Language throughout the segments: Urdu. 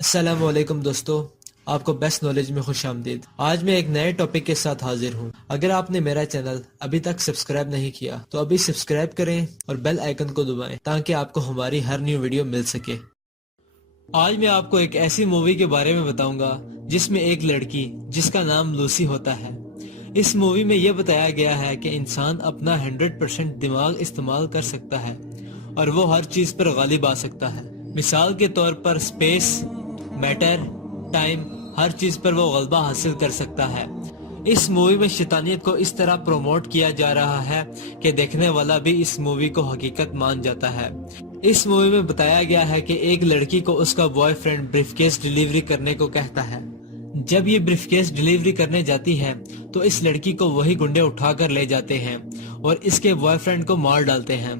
السلام علیکم دوستو، آپ کو بیسٹ نالج میں خوش آمدید۔ آج میں ایک نئے ٹاپک کے ساتھ حاضر ہوں۔ اگر آپ نے میرا چینل ابھی تک سبسکرائب نہیں کیا تو ابھی سبسکرائب کریں اور بیل آئیکن کو دبائیں تاکہ آپ کو ہماری ہر نیو ویڈیو مل سکے۔ آج میں آپ کو ایک ایسی مووی کے بارے میں بتاؤں گا جس میں ایک لڑکی جس کا نام لوسی ہوتا ہے۔ اس مووی میں یہ بتایا گیا ہے کہ انسان اپنا 100% دماغ استعمال کر سکتا ہے اور وہ ہر چیز پر غالب آ سکتا ہے۔ مثال کے طور پر سپیس، میٹر، ٹائم، ہر چیز پر وہ غلبہ حاصل کر سکتا ہے۔ اس مووی میں شیطانیت کو اس طرح پروموٹ کیا جا رہا ہے کہ دیکھنے والا بھی اس مووی کو حقیقت مان جاتا ہے۔ اس مووی میں بتایا گیا ہے کہ ایک لڑکی کو اس کا boy friend brief case delivery کرنے کو کہتا ہے۔ جب یہ بریف کیس ڈیلیوری کرنے جاتی ہے تو اس لڑکی کو وہی گنڈے اٹھا کر لے جاتے ہیں اور اس کے بوائے فرینڈ کو مار ڈالتے ہیں۔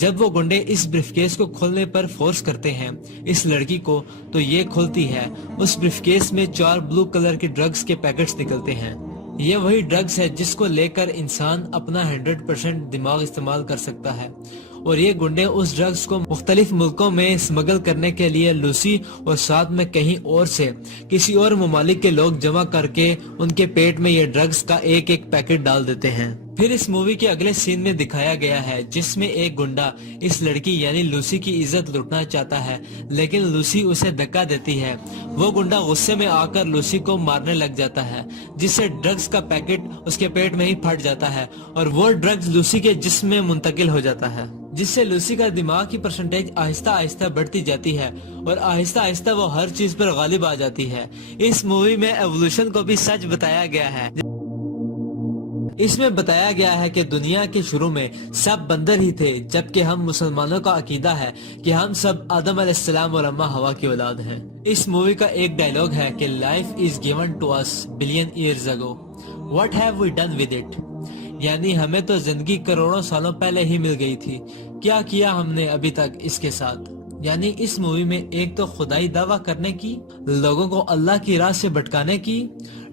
جب وہ گنڈے اس بریف کیس کو کھولنے پر فورس کرتے ہیں اس لڑکی کو تو یہ کھلتی ہے۔ اس بریف کیس میں 4 بلو کلر کے ڈرگز کے پیکٹس نکلتے ہیں۔ یہ وہی ڈرگز ہے جس کو لے کر انسان اپنا 100% دماغ استعمال کر سکتا ہے، اور یہ گنڈے اس ڈرگز کو مختلف ملکوں میں اسمگل کرنے کے لیے لوسی اور ساتھ میں کہیں اور سے کسی اور ممالک کے لوگ جمع کر کے ان کے پیٹ میں یہ ڈرگز کا ایک ایک پیکٹ ڈال دیتے ہیں۔ پھر اس مووی کے اگلے سین میں دکھایا گیا ہے جس میں ایک گنڈا اس لڑکی یعنی لوسی کی عزت لوٹنا چاہتا ہے، لیکن لوسی اسے دھکا دیتی ہے۔ وہ گنڈا غصے میں آ کر لوسی کو مارنے لگ جاتا ہے، جس سے ڈرگز کا پیکٹ اس کے پیٹ میں ہی پھٹ جاتا ہے اور وہ ڈرگز لوسی کے جسم میں منتقل ہو جاتا ہے، جس سے لوسی کا دماغ کی پرسنٹیج آہستہ آہستہ بڑھتی جاتی ہے اور آہستہ آہستہ وہ ہر چیز پر غالب آ جاتی ہے۔ اس مووی میں ایوولوشن کو بھی سچ بتایا گیا ہے۔ اس میں بتایا گیا ہے کہ دنیا کے شروع میں سب بندر ہی تھے، جبکہ ہم مسلمانوں کا عقیدہ ہے کہ ہم سب آدم علیہ السلام اور اماں ہوا کی اولاد ہیں۔ اس مووی کا ایک ڈائیلاگ ہے کہ life is given to us billion years ago, what have we done with it? یعنی ہمیں تو زندگی کروڑوں سالوں پہلے ہی مل گئی تھی، کیا کیا ہم نے ابھی تک اس کے ساتھ؟ یعنی اس مووی میں ایک تو خدائی دعویٰ کرنے کی، لوگوں کو اللہ کی راہ سے بھٹکانے کی،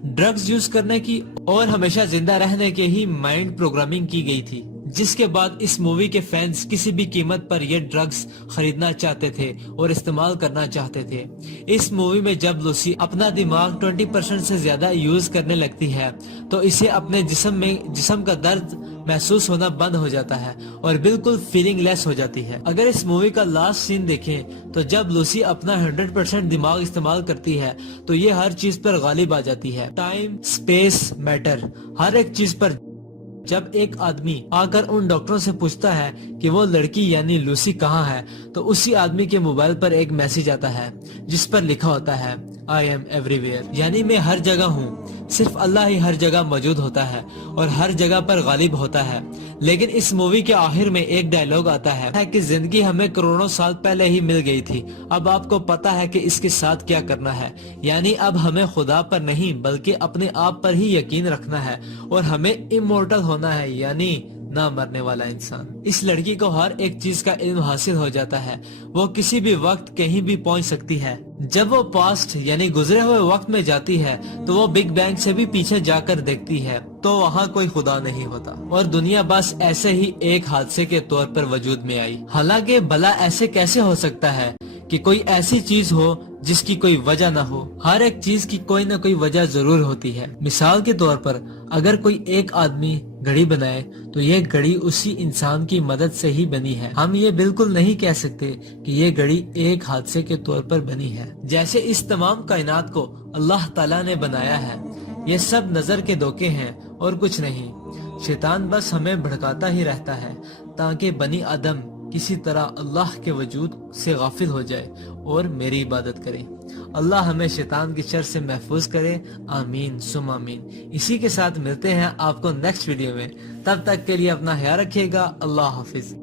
ڈرگز یوز کرنے کی اور ہمیشہ زندہ رہنے کے ہی مائنڈ پروگرامنگ کی گئی تھی، جس کے بعد اس مووی کے فینس کسی بھی قیمت پر یہ ڈرگز خریدنا چاہتے تھے اور استعمال کرنا چاہتے تھے۔ اس مووی میں جب لوسی اپنا دماغ 20% سے زیادہ یوز کرنے لگتی ہے تو اسے اپنے جسم کا درد محسوس ہونا بند ہو جاتا ہے اور بالکل فیلنگ لیس ہو جاتی ہے۔ اگر اس مووی کا لاسٹ سین دیکھیں تو جب لوسی اپنا 100% دماغ استعمال کرتی ہے تو یہ ہر چیز پر غالب آ جاتی ہے، ٹائم، سپیس، میٹر، ہر ایک چیز پر۔ جب ایک آدمی آ کر ان ڈاکٹروں سے پوچھتا ہے کہ وہ لڑکی یعنی لوسی کہاں ہے تو اسی آدمی کے موبائل پر ایک میسج آتا ہے جس پر لکھا ہوتا ہے I am everywhere، یعنی میں ہر جگہ ہوں، صرف اللہ ہی ہر جگہ موجود ہوتا ہے اور ہر جگہ پر غالب ہوتا ہے۔ لیکن اس مووی کے آخر میں ایک ڈائیلاگ آتا ہے کہ زندگی ہمیں کروڑوں سال پہلے ہی مل گئی تھی، اب آپ کو پتا ہے کہ اس کے ساتھ کیا کرنا ہے۔ یعنی اب ہمیں خدا پر نہیں بلکہ اپنے آپ پر ہی یقین رکھنا ہے اور ہمیں امورٹل ہونا ہے، یعنی نہ مرنے والا انسان۔ اس لڑکی کو ہر ایک چیز کا علم حاصل ہو جاتا ہے، وہ کسی بھی وقت کہیں بھی پہنچ سکتی ہے۔ جب وہ پاسٹ یعنی گزرے ہوئے وقت میں جاتی ہے تو وہ بگ بینگ سے بھی پیچھے جا کر دیکھتی ہے تو وہاں کوئی خدا نہیں ہوتا اور دنیا بس ایسے ہی ایک حادثے کے طور پر وجود میں آئی۔ حالانکہ بھلا ایسے کیسے ہو سکتا ہے کہ کوئی ایسی چیز ہو جس کی کوئی وجہ نہ ہو؟ ہر ایک چیز کی کوئی نہ کوئی وجہ ضرور ہوتی ہے۔ مثال کے طور پر اگر کوئی ایک آدمی گھڑی بنائے تو یہ گھڑی اسی انسان کی مدد سے ہی بنی ہے۔ ہم یہ بالکل نہیں کہہ سکتے کہ یہ گھڑی ایک حادثے کے طور پر بنی ہے۔ جیسے اس تمام کائنات کو اللہ تعالیٰ نے بنایا ہے، یہ سب نظر کے دھوکے ہیں اور کچھ نہیں۔ شیطان بس ہمیں بھڑکاتا ہی رہتا ہے تاکہ بنی آدم کسی طرح اللہ کے وجود سے غافل ہو جائے اور میری عبادت کرے۔ اللہ ہمیں شیطان کی شر سے محفوظ کرے، آمین ثم آمین۔ اسی کے ساتھ ملتے ہیں آپ کو نیکسٹ ویڈیو میں، تب تک کے لیے اپنا خیال رکھیے گا۔ اللہ حافظ۔